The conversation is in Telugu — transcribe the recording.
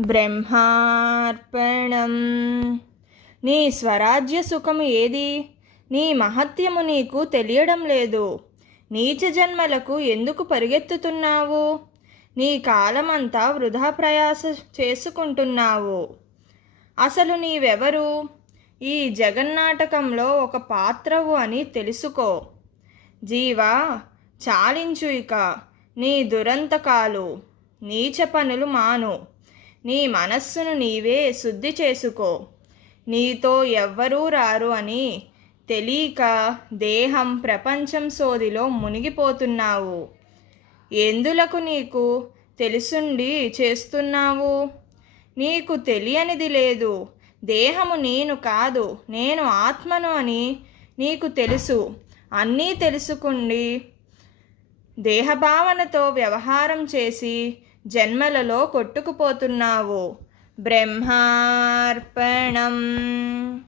బ్రహ్మార్పణం. నీ స్వరాజ్య సుఖము ఏది? నీ మహత్యము నీకు తెలియడం లేదు. నీచ జన్మలకు ఎందుకు పరిగెత్తుతున్నావు? నీ కాలమంతా వృధా ప్రయాస చేసుకుంటున్నావు. అసలు నీవెవరు? ఈ జగన్నాటకంలో ఒక పాత్రవు అని తెలుసుకో. జీవా, చాలించు ఇక నీ దురంతకాలు. నీచ పనులు మాను. నీ మనస్సును నీవే శుద్ధి చేసుకో. నీతో ఎవ్వరూ రారు అని తెలియక దేహం ప్రపంచం సోదిలో మునిగిపోతున్నావు. ఎందులకు నీకు తెలుసుండి చేస్తున్నావు? నీకు తెలియనిది లేదు. దేహము నేను కాదు, నేను ఆత్మను అని నీకు తెలుసు. అన్నీ తెలుసుకుండి దేహభావనతో వ్యవహారం చేసి జన్మలలో కొట్టుకుపోతున్నావు. బ్రహ్మార్పణం.